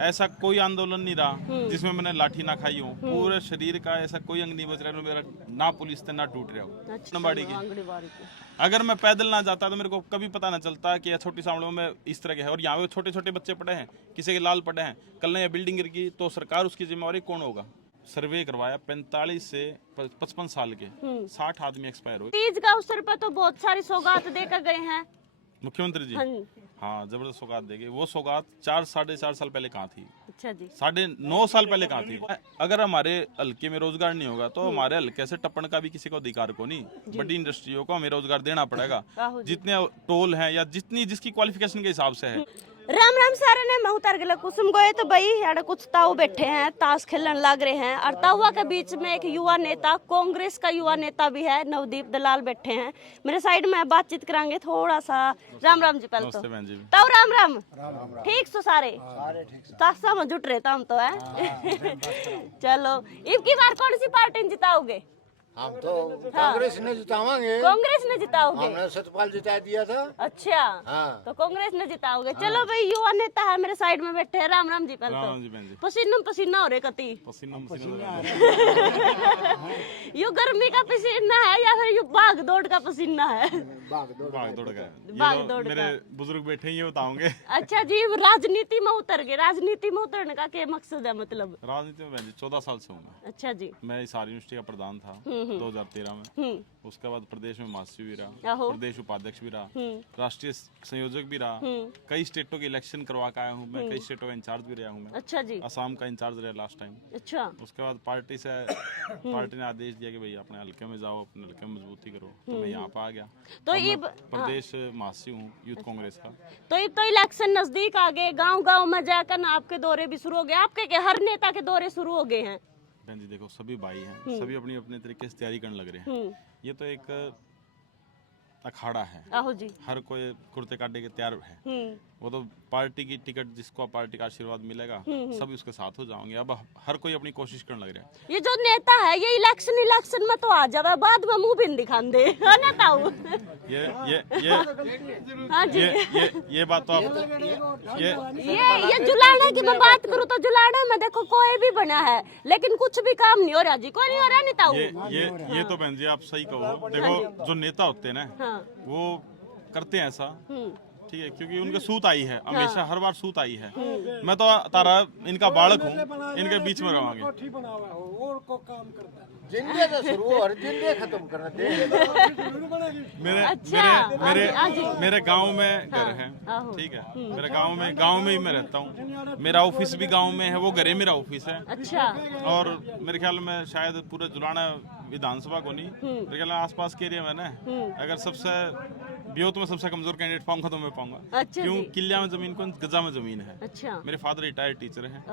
ऐसा कोई आंदोलन नहीं रहा जिसमें मैंने लाठी ना खाई हो। पूरे शरीर का ऐसा कोई अंग नहीं बच रहा मेरा, ना पुलिस से ना टूट रहा हो। आंगनबाड़ी की अगर मैं पैदल ना जाता तो मेरे को कभी पता ना चलता कि यह छोटी सामड़ों में इस तरह के है। और यहाँ पे छोटे छोटे बच्चे पड़े हैं, किसी के लाल पड़े हैं, कल ने यह बिल्डिंग गिर गई तो सरकार उसकी जिम्मेवारी कौन होगा? सर्वे करवाया 45 से 55 साल के 60 आदमी एक्सपायर हुए। तीज का अवसर पर तो बहुत सारी सौगात देकर गए हैं मुख्यमंत्री जी। हाँ, जबरदस्त सौगात देगी। वो सौगात 4-4.5 साल पहले कहाँ थी? अच्छा जी। 9.5 साल पहले कहाँ थी? अगर हमारे हल्के में रोजगार नहीं होगा तो हमारे हल्के से टप्पण का भी किसी को अधिकार को नहीं। बड़ी इंडस्ट्रियों को हमें रोजगार देना पड़ेगा, जितने टोल है या जितनी जिसकी क्वालिफिकेशन के हिसाब से है। राम राम सारे ने मैं उतर गया कुसुम गोए तो भाई यार कुछ ताऊ बैठे हैं, ताश खेलने लग रहे हैं। और ताऊआ के बीच में एक युवा नेता, कांग्रेस का युवा नेता भी है, नवदीप दलाल बैठे हैं मेरे साइड में। बातचीत करांगे थोड़ा सा। राम राम जी। पहले तो ताऊ राम राम। ठीक सो सारे ताशा में जुट रहे हम तो है। चलो इब की बार कौन सी पार्टी जिताओगे? हम तो कांग्रेस ने जितावांगे। कांग्रेस ने जिताओगे? हमने सतपाल जिता दिया था। अच्छा। हाँ। तो कांग्रेस ने जिताओगे। चलो भाई युवा नेता है मेरे साइड में बैठे हैं। राम राम जी। पहले तो पसीना पसीना हो रहे कति यू गर्मी का पसीना है या फिर यू भाग दौड़ का पसीना है? भाग दौड़ का। भाग दौड़ का। मेरे बुजुर्ग बैठे ये बताओगे। अच्छा जी, राजनीति में उतर गए। राजनीति में उतरने का क्या मकसद है? मतलब राजनीति में 14 साल से हूँ मैं। अच्छा जी। मैं हिसार यूनिवर्सिटी का प्रधान था 2013 में। उसके बाद प्रदेश में महासचिव भी रहा, प्रदेश उपाध्यक्ष भी रहा, राष्ट्रीय संयोजक भी रहा। कई स्टेटों के इलेक्शन करवा के आया हूँ मैं, कई स्टेटों का इंचार्ज भी रहा हूँ मैं। अच्छा जी। असम का इंचार्ज रहा लास्ट टाइम। अच्छा। उसके बाद पार्टी ने आदेश दिया कि भाई अपने हल्के में जाओ, अपने हल्के में मजबूती करो, तो मैं यहाँ पे आ गया। तो मैं प्रदेश महासचिव हूँ यूथ कांग्रेस का। तो इलेक्शन नजदीक आ गए, गांव-गांव में जाकर ना आपके दौरे भी शुरू हो गए। आपके हर नेता के दौरे शुरू हो गए हैं। बहन जी देखो, सभी भाई हैं, सभी अपनी अपने तरीके से तैयारी करने लग रहे हैं। ये तो एक अखाड़ा है। आहो जी। हर कोई कुर्ते काटे के तैयार है। वो तो पार्टी की टिकट, जिसको पार्टी का आशीर्वाद मिलेगा सभी उसके साथ हो जाएंगे। अब हर कोई अपनी कोशिश करने लग रहा है। ये जो नेता है ये इलेक्शन में तो आ जावे, बाद में मुंह भी दिखान दे, है ना ताऊ? हाँ जी। ये बात तो आप ये जुलाने की मैं बात करूँ तो जुलाने में देखो कोई भी बना है, लेकिन कुछ भी काम नहीं हो रहा जी। कोई नहीं हो रहा नहीं ताऊ। ये तो बहन जी आप सही कहो। देखो जो नेता होते हैं ना वो करते हैं ऐसा, ठीक है, क्योंकि उनके सूत आई है हमेशा। हर बार सूत आई है। मैं तो तारा इनका बालक हूँ, इनके बीच में रहांगे। जिंदे तो शुरू और जिंदे खत्म करना दे। मेरे गांव में घर है, ठीक है। मेरे गांव में ही मैं रहता हूँ। मेरा ऑफिस भी गांव में है, वो घर मेरा ऑफिस है। अच्छा। और मेरे ख्याल में शायद पूरे जुलाना विधानसभा को नहीं, मेरे ख्याल आसपास के एरिया में ना, अगर सबसे बियोत में सबसे कमजोर कैंडिडेट पाऊंगा तो मैं पाऊंगा। अच्छा। क्यों? किलिया में जमीन को गजा में जमीन है। अच्छा। मेरे फादर रिटायर्ड टीचर हैं।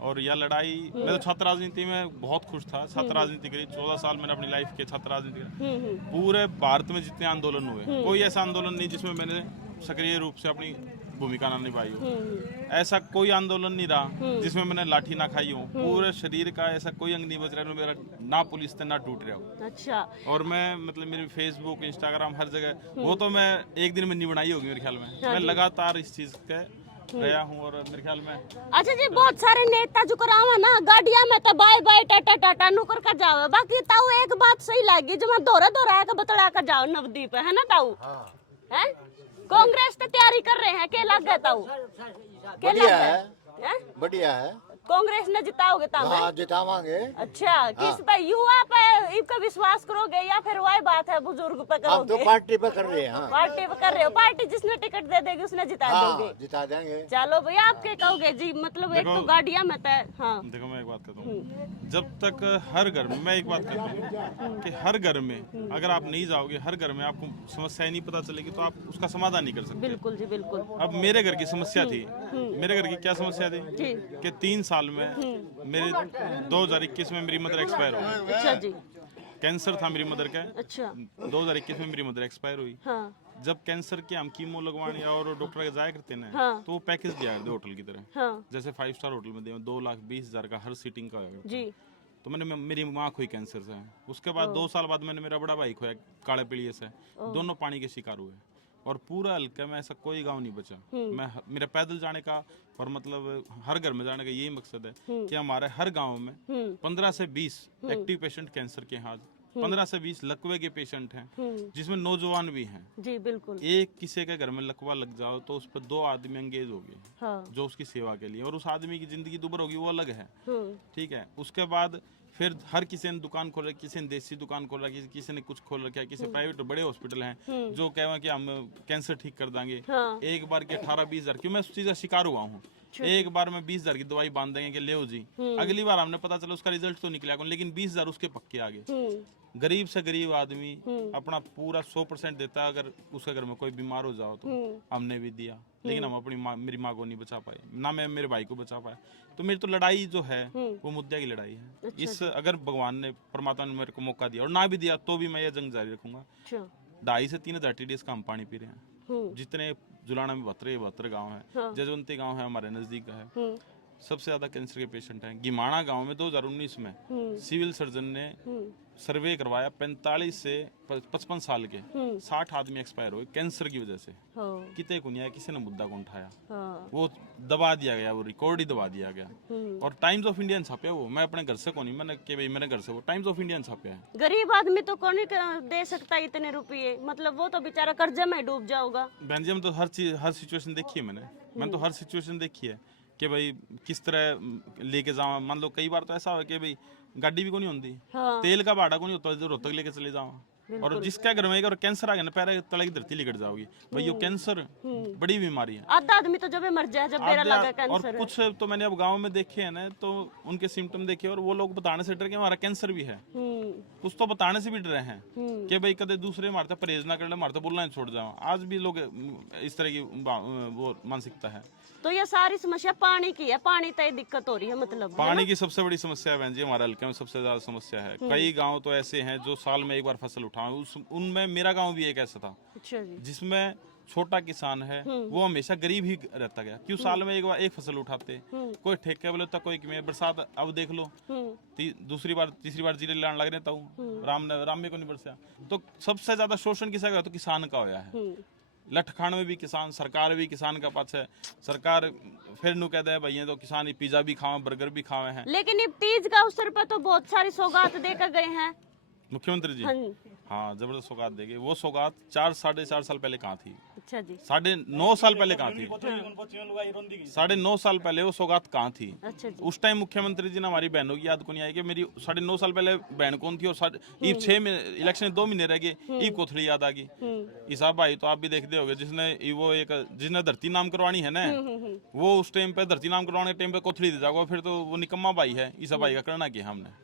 और यह लड़ाई, मैं तो छात्र राजनीति में बहुत खुश था। छात्र राजनीति करी 14 साल मैंने अपनी लाइफ के छात्र राजनीति करी। पूरे भारत में जितने आंदोलन हुए, कोई ऐसा आंदोलन नहीं जिसमें मैंने सक्रिय रूप से अपनी भूमिका ना निभाई हो। ऐसा कोई आंदोलन नहीं रहा जिसमें मैंने लाठी ना खाई हो। पूरे शरीर का ऐसा कोई अंग नहीं बच रहा मेरा, ना पुलिस से ना टूट रहा हो। अच्छा। और मैं मतलब मेरी फेसबुक, इंस्टाग्राम, हर जगह वो तो मैं एक दिन में नहीं बनाई होगी मेरे ख्याल में। मैं लगातार इस चीज के गया हूँ और मेरे ख्याल में। अच्छा जी, बहुत सारे नेता जो करावा ना गाड़िया में तो बाय बाय टाटा टाटा नुकर का जाओ। बाकी ताऊ एक बात सही लगी जो मैं दोहरा दोहरा के बतला कर जाओ नवदीप, है ना ताऊ? है कांग्रेस तो तैयारी कर रहे हैं, क्या लग गया ताऊ? बढ़िया है, बढ़िया है। कांग्रेस ने जिताओगे ताऊ? हाँ, जितावांगे। अच्छा। किस पे? युवा पे इनका विश्वास करोगे या फिर वही बात है बुजुर्ग पे करोगे? अब तो पार्टी पे कर रहे हैं। हाँ। पार्टी पे कर रहे हो। पार्टी जिसने टिकट दे देगी उसने जिता दोगे? जिता देंगे। चलो भैया आप क्या कहोगे जी? मतलब एक तो गाड़िया में तो देखो मैं एक बात कहता हूँ, जब तक हर घर में, मैं एक बात कहता हूँ कि हर घर में अगर आप नहीं जाओगे, हर घर में आपको समस्या नहीं पता चलेगी तो आप उसका समाधान नहीं कर सकते। बिल्कुल जी बिल्कुल। अब मेरे घर की समस्या थी, मेरे घर की क्या समस्या थी कि 3 साल में मेरे 2021 में मेरी मदर एक्सपायर हो गई। अच्छा जी। कैंसर था मेरी मदर का। अच्छा। 2021 में मेरी मदर एक्सपायर हुई। जब कैंसर के हम कीमो लगवाने और डॉक्टर के जाया करते हैं तो वो पैकेज दिया करते होटल की तरह। जैसे 5 स्टार होटल में 2,20,000 का हर सीटिंग का जी। तो मेरी माँ खोई कैंसर से। उसके बाद 2 साल बाद मैंने मेरा बड़ा भाई खोया काले पीलिए से। दोनों पानी के शिकार हुए और पूरा हल्के में ऐसा कोई गांव नहीं बचा। मैं मेरे पैदल जाने का और मतलब हर घर में जाने का यही मकसद है कि हमारे हर गांव में 15 से 20 एक्टिव पेशेंट कैंसर के हैं, 15 से 20 लकवे के पेशेंट हैं, जिसमें नौजवान भी हैं। जी बिल्कुल। एक किसी के घर में लकवा लग जाओ तो उस पर 2 आदमी एंगेज हो गए, हाँ। जो उसकी सेवा के लिए, और उस आदमी की जिंदगी दुबर होगी वो अलग है, ठीक है। उसके बाद फिर हर किसी ने दुकान खोल रखी, किसी ने देसी दुकान खोल रखी, किसी ने कुछ खोल रखा है, किसी प्राइवेट बड़े हॉस्पिटल हैं जो कह रहे हैं कि हम कैंसर ठीक कर देंगे। हाँ। एक बार के 18-20 हजार, क्यों मैं उस चीज का शिकार हुआ हूँ, एक बार में 20 हजार की दवाई बांध देंगे कि ले जी, अगली बार हमने पता चला उसका रिजल्ट तो निकला, लेकिन 20 हजार उसके पक्के आ गए। गरीब से गरीब आदमी अपना पूरा 100% देता है, अगर उसके घर में कोई बीमार हो जाओ तो हमने भी दिया, लेकिन हम अपनी मेरी माँ को नहीं बचा पाए, ना मैं मेरे भाई को बचा पाया। तो मेरी तो लड़ाई जो है वो मुद्दे की लड़ाई है। अच्छा। इस अगर भगवान ने, परमात्मा ने मेरे को मौका दिया और ना भी दिया तो भी मैं ये जंग जारी रखूंगा। 2.5 से 3 हजार TDS का हम पानी पी रहे हैं। जितने जुलाना में 72 गाँव है, जजवंती गाँव है हमारे नजदीक का है, सबसे ज्यादा कैंसर के पेशेंट हैं। गिमाना गांव में 2019 में सिविल सर्जन ने सर्वे करवाया, 45 से 55 साल के 60 आदमी एक्सपायर हुए कैंसर की वजह से। कितने को नहीं आया, किसी ने मुद्दा को उठाया, वो दबा दिया गया, वो रिकॉर्ड ही दबा दिया गया। और टाइम्स ऑफ इंडिया छापे, वो मैं अपने घर से को नहीं, मैंने कि भाई मेरे घर से, वो टाइम्स ऑफ इंडिया छापे हैं। गरीब आदमी तो कौन दे सकता है इतने रुपये, मतलब वो तो बेचारा कर्जे में डूब जाओगा। बहन जी, हम तो हर चीज, हर सिचुएशन देखी है मैंने तो हर सिचुएशन देखी है कि भाई किस तरह लेके जाओ। मान लो कई बार तो ऐसा हो कि भाई गाड़ी भी को नहीं होती, तेल का भाड़ा को नहीं होता, रोहतक लेके चले जाओ, और जिसका घर में अगर कैंसर आ गया ना, पैर तले की धरती लिकट जाओगी भाई। ये कैंसर बड़ी बीमारी है, आधा आदमी तो जब मर जाए जब बेरा लगा कैंसर। और कुछ तो मैंने अब गांव में देखे हैं ना, तो उनके सिम्टम देखे और वो लोग बताने से डर के हमारा कैंसर भी है, कुछ तो बताने से भी डरे हैं कि भाई कदे दूसरे मारते परहेज ना कर ले, मारते बोलना ही छोड़ जाओ। आज भी लोग इस तरह की वो मानसिकता है। तो ये सारी समस्या पानी की है, पानी तय दिक्कत हो रही है, मतलब पानी की सबसे बड़ी समस्या है बहन जी, हमारे हल्के में सबसे ज्यादा समस्या है। कई गांव तो ऐसे हैं जो साल में एक बार फसल उठाए, उनमें मेरा गांव भी एक ऐसा था। अच्छा जी। जिसमें छोटा किसान है वो हमेशा गरीब ही रहता गया, क्यों साल में एक बार एक फसल उठाते, कोई ठेके वाले तक, कोई बरसात अब देख लो दूसरी बार तीसरी बार जीरे लाने लग रहे था, राम में को नहीं बरसा। तो सबसे ज्यादा शोषण किसका हुआ, तो किसान का होया है। लठखान में भी किसान, सरकार भी किसान का पास है। सरकार फिर नु कहता है भाई तो किसान पिज्जा भी खावे, बर्गर भी खावे हैं। लेकिन अब तीज का अवसर पर तो बहुत सारी सौगात देकर गए हैं मुख्यमंत्री जी। हाँ, जबरदस्त सौगात देंगे। वो सौगात 4-4.5 साल पहले कहाँ थी? अच्छा जी। 9.5 साल पहले कहाँ थी? 9.5 साल पहले वो सौगात कहाँ थी? अच्छा जी। उस टाइम मुख्यमंत्री जी ने हमारी बहनों की याद को नहीं आई कि मेरी 9.5 साल पहले बहन कौन थी, और 6 महीने इलेक्शन 2 महीने रह गए, ईब कोथड़ी याद आ गई। ईसाब भाई तो आप भी देखते होगे, जिसने धरती नाम करवानी है ना, वो उस टाइम पे धरती नाम करवाने के टाइम पे कोथड़ी दे जाओगे, फिर तो वो निकम्मा भाई है। ईसाब भाई का करना किया हमने।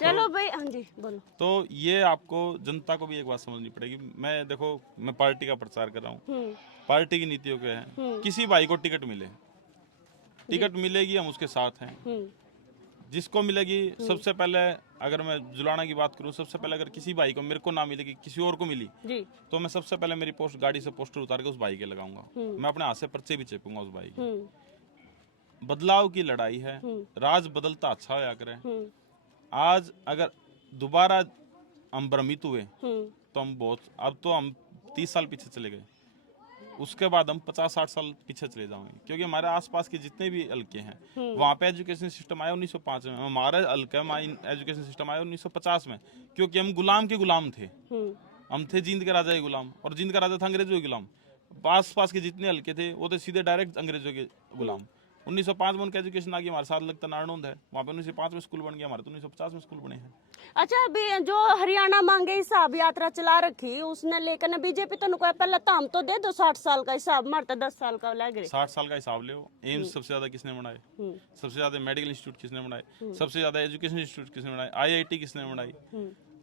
चलो भाई, हाँ जी बोलो। तो ये आपको जनता को भी एक बात समझनी पड़ेगी। मैं देखो, मैं पार्टी का प्रचार कर रहा हूँ, पार्टी की नीतियों के हैं। किसी भाई को टिकट मिले, टिकट मिलेगी, हम उसके साथ हैं। जिसको मिलेगी, सबसे पहले अगर मैं जुलाना की बात करूँ, सबसे पहले अगर किसी भाई को, मेरे को ना मिलेगी, किसी और को मिली जी, तो मैं सबसे पहले मेरी गाड़ी से पोस्टर उतार के उस भाई के लगाऊंगा। मैं अपने हाथ से पर्चे भी चेपूंगा उस भाई के। बदलाव की लड़ाई है, राज बदलता अच्छा होया करे। आज अगर दोबारा हम भ्रमित हुए तो हम 30 साल पीछे चले गए, उसके बाद हम 50-60 साल पीछे चले जाएंगे, क्योंकि हमारे आसपास के जितने भी हल्के हैं वहाँ पे एजुकेशन सिस्टम आया 1905 में, हमारे हल्के में एजुकेशन सिस्टम आया 1950 में, क्योंकि हम गुलाम के गुलाम थे। हम थे जींद के राजा के गुलाम, और जींद का राजा था अंग्रेजों के गुलाम। आस-पास के जितने हल्के थे वो तो सीधे डायरेक्ट अंग्रेजों के गुलाम। 1905 में उनका एजुकेशन आ गया, हमारे साथ लगता नारनौंद है, वहाँ पे 1905 में स्कूल बन गया, हमारे तो 1950 में स्कूल बने हैं। अच्छा, अभी जो हरियाणा मांगे हिसाब यात्रा चला रखी, उसने लेकर ना बीजेपी तो नुको पहले तो हम तो दे दो 60 साल का हिसाब, मारते 10 साल का लग रहे। 60 साल का हिसाब ले। एम्स सबसे ज्यादा किसने बनाए? सबसे ज्यादा मेडिकल इंस्टीट्यूट किसने बनाए? सबसे ज्यादा एजुकेशन इंस्टीट्यूट किसने बनाए? IIT किसने बनाई?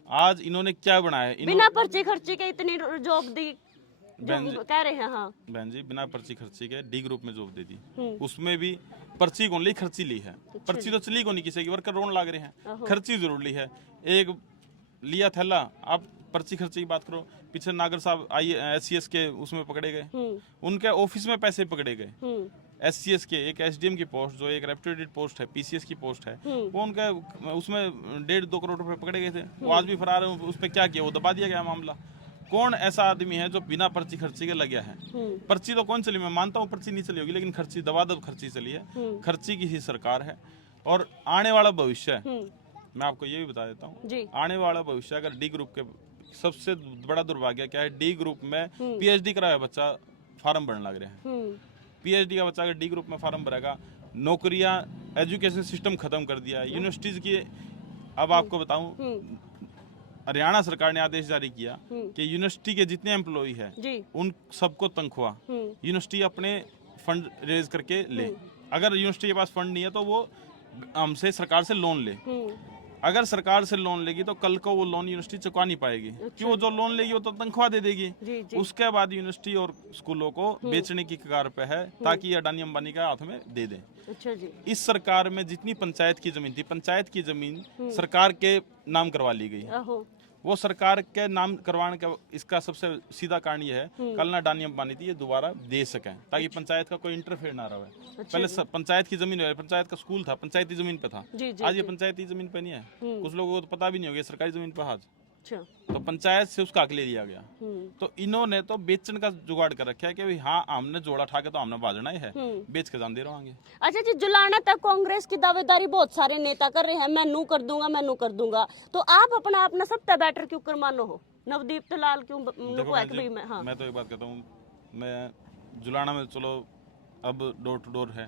आज इन्होंने क्या बनाया? बिना पर्ची खर्ची के इतनी जॉब दी कह रहे हैं। हाँ बहन जी, बिना पर्ची खर्ची के D ग्रुप में जॉब दे दी, उसमें भी पर्ची कौन ली? खर्ची ली है। पर्ची तो चली कौन नहीं, किसी की वर्कर रोन लाग रहे हैं, खर्ची जरूर ली है। एक लिया थैला, आप पर्ची खर्ची की बात करो। पीछे नागर साहब SCS के उसमें पकड़े गए, उनके ऑफिस में पैसे पकड़े गए। SCS के एक SDM की पोस्ट, जो एक रेप्यूटेड पोस्ट है, PCS की पोस्ट है, वो उनका उसमें 1.5-2 करोड़ रुपए पकड़े गए थे। वो आज भी फरार है। उस पर क्या किया? वो दबा दिया गया मामला। कौन ऐसा आदमी है जो बिना पर्ची खर्ची के लग गया है? पर्ची तो कौन चली, मैं मानता हूँ पर्ची नहीं चली होगी, लेकिन खर्ची दबादब खर्ची चली है। खर्ची की ही सरकार है। और आने वाला भविष्य मैं आपको ये भी बता देता हूँ, आने वाला भविष्य अगर डी ग्रुप के सबसे बड़ा दुर्भाग्य क्या है, डी ग्रुप में पीएचडी कराया बच्चा फार्म भरने लग रहे हैं। पीएचडी का बच्चा अगर डी ग्रुप में फार्म भरेगा, नौकरियां, एजुकेशन सिस्टम खत्म कर दिया है यूनिवर्सिटीज की। अब आपको बताऊं, हरियाणा सरकार ने आदेश जारी किया कि यूनिवर्सिटी के जितने एम्प्लॉय है उन सबको तनख्वाह यूनिवर्सिटी अपने फंड रेज करके ले। अगर यूनिवर्सिटी के पास फंड नहीं है तो वो हमसे सरकार से लोन ले। अगर सरकार से लोन लेगी तो कल को वो लोन यूनिवर्सिटी चुका नहीं पाएगी, क्योंकि वो जो लोन लेगी वो तो तनख्वाह दे देगी। उसके बाद यूनिवर्सिटी और स्कूलों को बेचने की कगार पे है, ताकि ये अडानी अंबानी के हाथ में दे दें। अच्छा जी। इस सरकार में जितनी पंचायत की जमीन थी, पंचायत की जमीन सरकार के नाम करवा ली गई। वो सरकार के नाम करवाने का इसका सबसे सीधा कारण ये है, कल ना अडानी अंबानी थी ये दोबारा दे सकें, ताकि पंचायत का कोई इंटरफेयर ना रहे। पहले पंचायत की जमीन है, पंचायत का स्कूल था, पंचायती जमीन पे था। आज ये पंचायती जमीन पे नहीं है। कुछ लोगों को तो पता भी नहीं होगा सरकारी जमीन पे आज। तो पंचायत से उसका हक ले लिया गया। तो इन्होंने तो बेचने का जुगाड़ कर रखा है कि हाँ हमने जोड़ा ठा के तो हमने बाजना ही है, बेच के जान दे रहोगे। अच्छा जी, जुलाना तक कांग्रेस की दावेदारी बहुत सारे नेता कर रहे हैं, मैं नू कर दूंगा, मैं नू कर दूंगा, तो आप अपना अपना सबसे बेटर क्यों कर मानो हो? नवदीप दलाल क्यों? मैं तो एक बात कहता हूँ, मैं जुलाना में चलो अब डोर टू डोर है,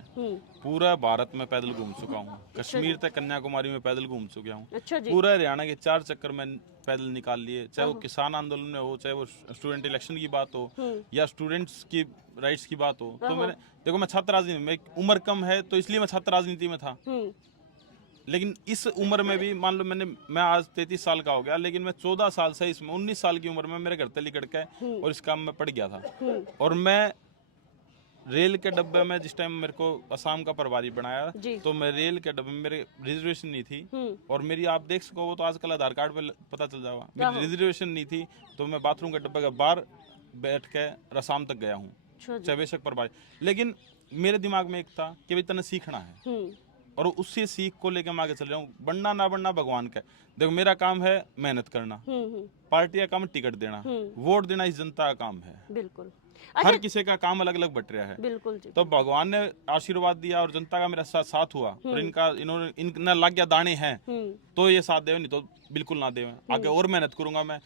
पूरा भारत में पैदल घूम चुका हूँ, कश्मीर तक कन्याकुमारी में पैदल घूम चुका हूँ। अच्छा जी। पूरा हरियाणा के 4 चक्कर में पैदल निकाल लिए, चाहे वो किसान आंदोलन में हो, चाहे वो स्टूडेंट इलेक्शन की बात हो, या स्टूडेंट्स की राइट्स की बात हो। तो मैंने देखो, मैं छात्र राजनीति में, उम्र कम है तो इसलिए मैं छात्र राजनीति में था। लेकिन इस उम्र में भी मान लो मैं आज 33 साल का हो गया, लेकिन मैं 14 साल से इसमें 19 साल की उम्र में मेरे घर तली कड़का है और इस काम में पड़ गया था। और मैं रेल के डब्बे में जिस टाइम मेरे को असम का प्रभारी बनाया, तो मैं रेल के डब्बे में, मेरे रिजर्वेशन नहीं थी, और मेरी आप देख सको वो तो आजकल आधार कार्ड पे पता चल जाएगा, मेरी रिजर्वेशन नहीं थी, तो मैं बाथरूम के डब्बे के बाहर बैठ के असम तक गया हूँ, चाहे बेशक प्रभारी। लेकिन मेरे दिमाग में एक था कि इतना सीखना है, और उसी सीख को लेकर मैं आगे चल रहा हूँ। बनना ना बनना भगवान का। देखो मेरा काम है मेहनत करना, पार्टी का काम है टिकट देना, वोट देना इस जनता का काम है। बिल्कुल। हर किसी का काम अलग अलग बट रहा है। बिल्कुल जी। तो भगवान ने आशीर्वाद दिया और जनता का मेरा साथ हुआ, और इनका लग गया दाने हैं तो ये साथ दे, नहीं तो बिल्कुल ना दे। आगे और मेहनत करूंगा मैं,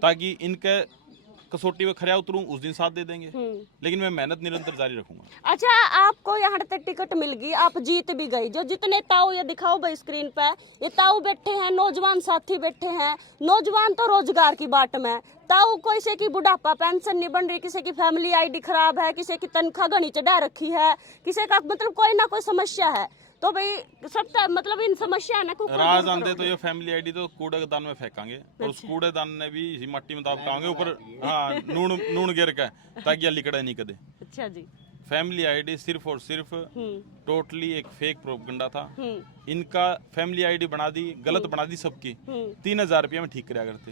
ताकि इनके कसौटी में खरा उतरूं, उस दिन साथ दे देंगे। लेकिन मैं मेहनत निरंतर जारी रखूंगा। अच्छा, आपको यहाँ तक टिकट मिल गई, आप जीत भी गई। जो जितने ताऊ ये दिखाओ भाई स्क्रीन पे, ये ताऊ बैठे हैं, नौजवान साथी बैठे हैं। नौजवान तो रोजगार की बाट में, ताऊ किसी की बुढ़ापा पेंशन नहीं बन रही, किसी की फैमिली आईडी खराब है, किसी की तनख्वाह घनी चढ़ा रखी है, किसी का मतलब कोई ना कोई समस्या है। तो भाई सब मतलब इन समस्या है ना, राज आंदे तो ये फैमिली आईडी तो कूड़ेदान में फेंकांगे, और उस कूड़ेदान ने भी इसी मट्टी में दाबकांगे ऊपर, हाँ नून गिर के, ताकि ये लिकड़े नहीं कदे। अच्छा जी। फैमिली आईडी सिर्फ और सिर्फ टोटली एक फेक प्रोपगंडा था। इनका फैमिली आईडी बना दी, गलत बना दी सबकी। 3000 रुपये में ठीक कराया करते।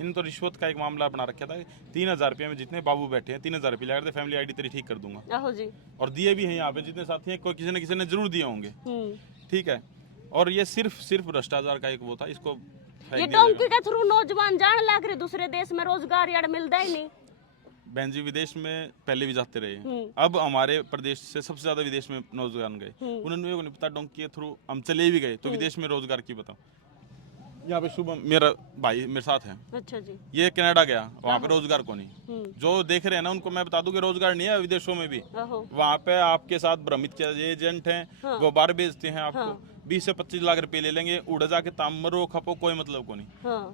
इन तो रिश्वत का एक मामला बना रखा था, 3000 रुपये में जितने बाबू बैठे हैं 3000 रुपये लगा, फैमिली आईडी तेरी ठीक कर दूंगा। आहो जी। और दिए भी हैं यहाँ पे जितने साथी हैं, कोई किसी ने जरूर दिए होंगे। ठीक है, और ये सिर्फ भ्रष्टाचार का एक वो था। इसको ये डोंकी के थ्रू नौजवान जान लग रहे दूसरे देश में, रोजगार यार मिलता ही नहीं। बहन जी विदेश में पहले भी जाते रहे, अब हमारे प्रदेश से सबसे ज्यादा विदेश में नौजवान गए। उन्होंने नहीं पता डोंकी के थ्रू हम चले भी गए तो विदेश में रोजगार की बताओ। यहाँ पे शुभम मेरा भाई मेरे साथ है। अच्छा जी। ये कनाडा गया, वहाँ पे रोजगार को नहीं। जो देख रहे हैं ना उनको मैं बता दूं कि रोजगार नहीं है विदेशों में भी। वहाँ पे आपके साथ भ्रमित किया एजेंट हैं, वो बाहर बेचते हैं आपको, 20 से 25 लाख रुपए ले लेंगे, उड़ जाके ताम मरो खपो, कोई मतलब को नहीं।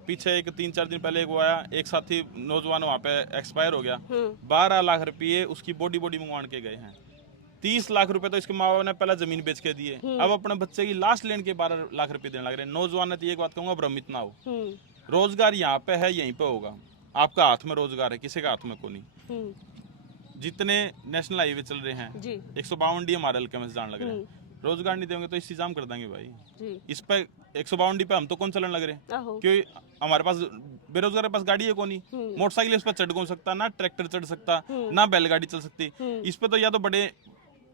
पीछे एक 3-4 दिन पहले एक वो आया, एक साथी नौजवान वहाँ पे एक्सपायर हो गया, 12 लाख रुपये उसकी बॉडी मंगवान के गए हैं। 30 लाख रुपए तो इसके माँ बाप ने पहला जमीन बेच के दिए, अब अपने बच्चे की लाश लेने के 12 लाख रुपए देने लग रहे हैं। नौजवान ने तो एक बात कहूंगा, भ्रमित ना हो, रोजगार यहाँ पे है, यहीं पे होगा। आपका हाथ में रोजगार है, किसी का हाथ में को नहीं। जितने नेशनल हाईवे चल रहे हैं 152 डी हमारे हल्के में जान लग रहे हैं, रोजगार नहीं देंगे तो इस इंतजाम कर देंगे भाई। इस पे 152 डी पे हम तो कौन चलने लग रहे हैं, क्योंकि हमारे पास बेरोजगार के पास गाड़ी है कौन, मोटरसाइकिल इस पर चढ़ कौन सकता, ना ट्रैक्टर चढ़ सकता, ना बैलगाड़ी चल सकती। इस पे तो या तो बड़े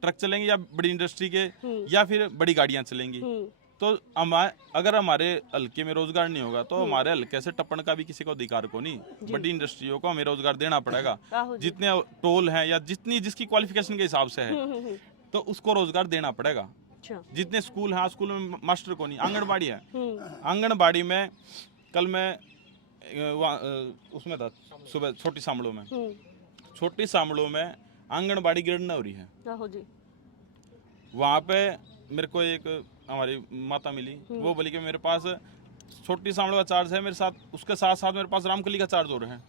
ट्रक चलेंगे या बड़ी इंडस्ट्री के, या फिर बड़ी गाड़ियां चलेंगी। तो अगर हमारे हल्के में रोजगार नहीं होगा तो हमारे हल्के से टप्पण का भी किसी को अधिकार को नहीं। बड़ी इंडस्ट्रियों को हमें रोजगार देना पड़ेगा, जितने टोल हैं या जितनी जिसकी क्वालिफिकेशन के हिसाब से है तो उसको रोजगार देना पड़ेगा। जितने स्कूल हैं, स्कूल में मास्टर को नहीं। आंगनबाड़ी है, आंगनबाड़ी में कल मैं उसमें था सुबह छोटी सामड़ों में आंगनबाड़ी ग्रेड न हो रही है। वहाँ पे मेरे को एक हमारी माता मिली, वो बोली कि मेरे पास छोटी सामड़ों का चार्ज है मेरे साथ, उसके साथ साथ मेरे पास रामकली का चार्ज हो रहा है।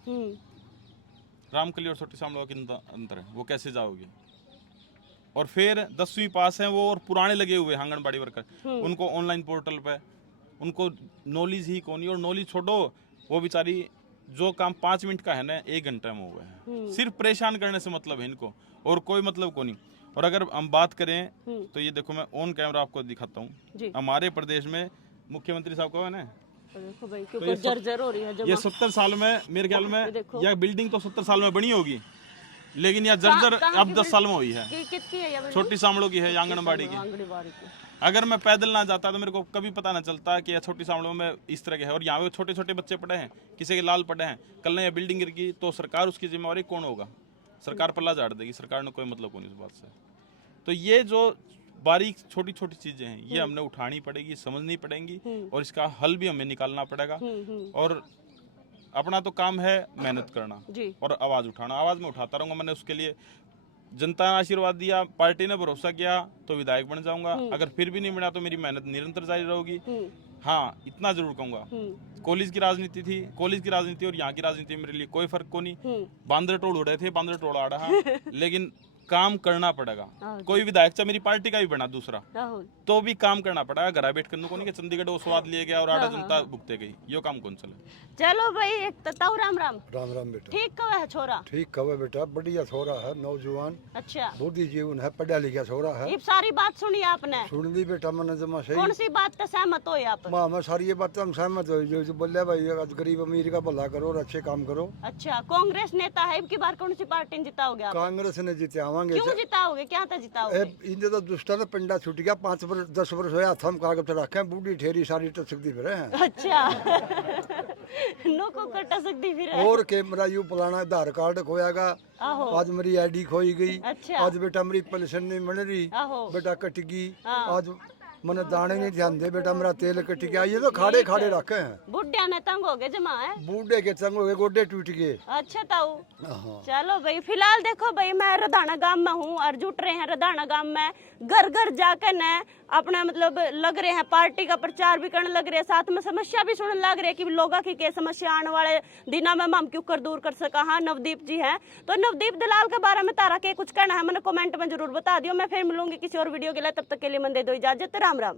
रामकली और छोटी सामड़ों का कितना अंतर है, वो कैसे जाओगे? और फिर 10वीं पास है वो और पुराने लगे हुए आंगनबाड़ी वर्कर, उनको ऑनलाइन पोर्टल पे उनको नॉलेज ही कौन, और नॉलेज छोड़ो, वो बेचारी जो काम 5 मिनट का है ना 1 घंटे में हो गया है। सिर्फ परेशान करने से मतलब है इनको, और कोई मतलब को नहीं। और अगर हम बात करें तो ये देखो, मैं ऑन कैमरा आपको दिखाता हूँ, हमारे प्रदेश में मुख्यमंत्री साहब को है ना, देखो भाई क्योंकि जर्जर हो रही है जमा। ये 70 साल में मेरे ख्याल में यह बिल्डिंग तो 70 साल में बनी होगी, लेकिन यह जर्जर अब 10 साल में हुई है। कितनी है ये? छोटी सामड़ों की है, आंगनबाड़ी की। अगर मैं पैदल ना जाता तो मेरे को कभी पता ना चलता कि यह छोटी सामड़ों में इस तरह के है। और यहाँ पे छोटे छोटे बच्चे पड़े हैं, किसी के लाल पड़े हैं, कल ने यह बिल्डिंग गिर गई तो सरकार उसकी जिम्मेवारी कौन होगा? सरकार पल्ला झाड़ देगी, सरकार ने कोई मतलब नहीं इस बात से। तो ये जो बारीक छोटी छोटी चीजें हैं ये हमने उठानी पड़ेगी, समझनी पड़ेंगी, और इसका हल भी हमें निकालना पड़ेगा। और अपना तो काम है मेहनत करना और आवाज उठाना। आवाज में उठाता रहूंगा। मैंने उसके लिए जनता ने आशीर्वाद दिया, पार्टी ने भरोसा किया तो विधायक बन जाऊंगा। अगर फिर भी नहीं बना तो मेरी मेहनत निरंतर जारी रहेगी। हाँ, इतना जरूर कहूंगा, कॉलेज की राजनीति थी, कॉलेज की राजनीति और यहाँ की राजनीति मेरे लिए कोई फर्क को नहीं। बांदर टोल उड़ रहे थे, बांदर टोल आ रहा लेकिन काम करना पड़ेगा। कोई विधायक चाहे मेरी पार्टी का भी बना दूसरा तो भी काम करना पड़ेगा। घर बैठ करने को नहीं कि चंडीगढ़ वो स्वाद लिए गया और आधा जनता भुगते गई, यो काम कौन चले। चलो भाई, एक ताऊ राम राम। राम राम बेटा। ठीक कवे है छोरा? ठीक कवे बेटा, बढ़िया छोरा है, नौजवान, अच्छा, बुद्धि जीवन है, पढ़ा लिखा छोरा है। ये सारी बात सुनी आपने? सुन ली बेटा मैंने, जमा सही। कौन सी बात से सहमत हो आप? माँ मैं सारी ये बातें हम सहमत हो, जो बोले भाई गरीब अमीर का भला करो और अच्छे काम करो। अच्छा, कांग्रेस नेता है, इनकी बार कौन सी पार्टी जिताओगे आप? कांग्रेस ने जितावांगे। क्यों जिताओगे, क्या था जिताओगे? इनसे तो दुष्टा ने पिंडा छूट गया, 5-10 वर्ष होया हम कागज रखे, बूढ़ी ठेरी सारी टसकती फिर है। अच्छा नो को कटा सकती फिर है। और कैमरा यू पुराना आधार कार्ड खोयागा, आज मेरी आईडी खोई गई। अच्छा। आज बेटा मेरी पेंशन नहीं मिल रही, बेटा कट गई। आज मैंने दाने नहीं ध्यान दे, बेटा मेरा तेल कट गया। ये तो खाड़े खाड़े रखे हैं। बुढ़िया ने तंग हो गए जमा है, बूढ़े के तंग हो गए, गोडे टूट गए। अच्छा ताऊ, चलो भाई, फिलहाल देखो भाई, मैं रधाना गांव में हूँ और जुट रहे हैं रधाना गांव में। घर घर जाकर न अपना मतलब लग रहे हैं, पार्टी का प्रचार भी करने लग रहे हैं, साथ में समस्या भी सुनने लग रहे हैं कि लोगों की क्या समस्या आने वाले दिनों में हम क्यों कर दूर कर सका। हाँ, नवदीप जी हैं, तो नवदीप दलाल के बारे में तारा के कुछ कहना है मैंने कमेंट में जरूर बता दियो। मैं फिर मिलूंगी किसी और वीडियो के लिए, तब तक के लिए मन दे दो इजाजत। राम राम।